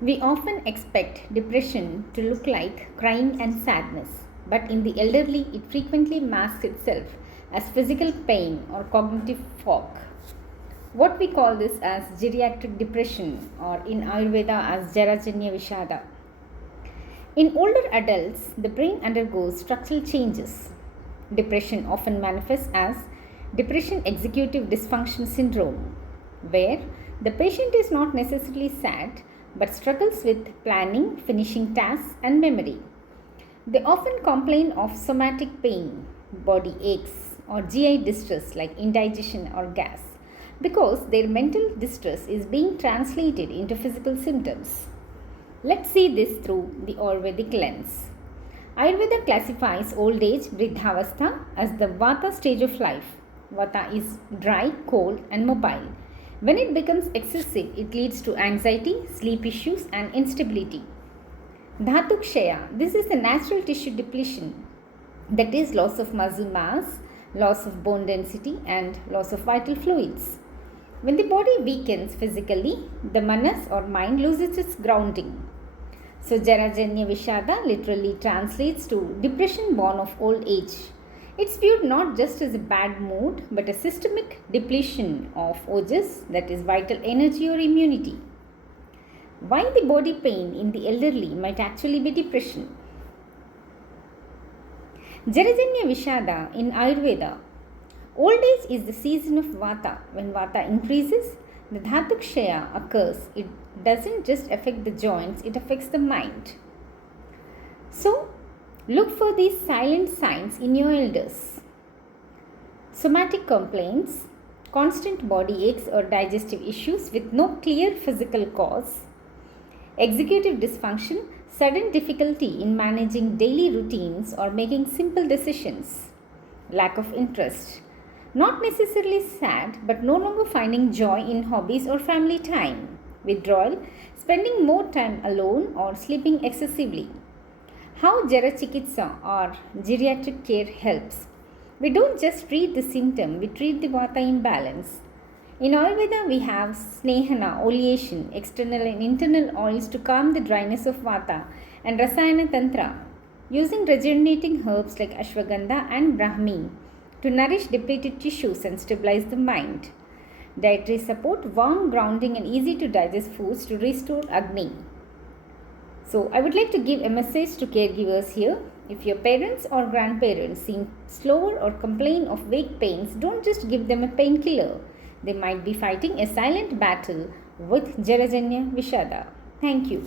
We often expect depression to look like crying and sadness, but in the elderly, it frequently masks itself as physical pain or cognitive fog. What we call this as geriatric depression, or in Ayurveda as Jara, janya, vishada. In older adults, the brain undergoes structural changes. Depression often manifests as depression executive dysfunction syndrome, where the patient is not necessarily sad but struggles with planning, finishing tasks, and memory. They often complain of somatic pain, body aches, or GI distress like indigestion or gas because their mental distress is being translated into physical symptoms. Let's see this through the Ayurvedic lens. Ayurveda classifies old age, Vriddhavastha, as the Vata stage of life. Vata is dry, cold, and mobile. When it becomes excessive, it leads to anxiety, sleep issues, and instability. Dhatu Kshaya, this is the natural tissue depletion, that is, loss of muscle mass, loss of bone density, and loss of vital fluids. When the body weakens physically, the manas or mind loses its grounding. So, Jara, janya, vishada literally translates to depression born of old age. It's viewed not just as a bad mood but a systemic depletion of ojas, that is vital energy or immunity. Why the body pain in the elderly might actually be depression? Jarajanya Vishada in Ayurveda. Old age is the season of Vata. When Vata increases, the Dhatu Kshaya occurs. It doesn't just affect the joints, it affects the mind. So, look for these silent signs in your elders. Somatic complaints, constant body aches or digestive issues with no clear physical cause, executive dysfunction, sudden difficulty in managing daily routines or making simple decisions, lack of interest, not necessarily sad but no longer finding joy in hobbies or family time, withdrawal, spending more time alone or sleeping excessively. How Jara Chikitsa or geriatric care helps. We don't just treat the symptom, we treat the Vata imbalance. In Ayurveda, we have Snehana, oleation, external and internal oils to calm the dryness of Vata, and Rasayana Tantra, using regenerating herbs like Ashwagandha and Brahmi to nourish depleted tissues and stabilize the mind. Dietary support, warm, grounding, and easy to digest foods to restore Agni. So, I would like to give a message to caregivers here. If your parents or grandparents seem slower or complain of vague pains, don't just give them a painkiller. They might be fighting a silent battle with Jarajanya Vishada. Thank you.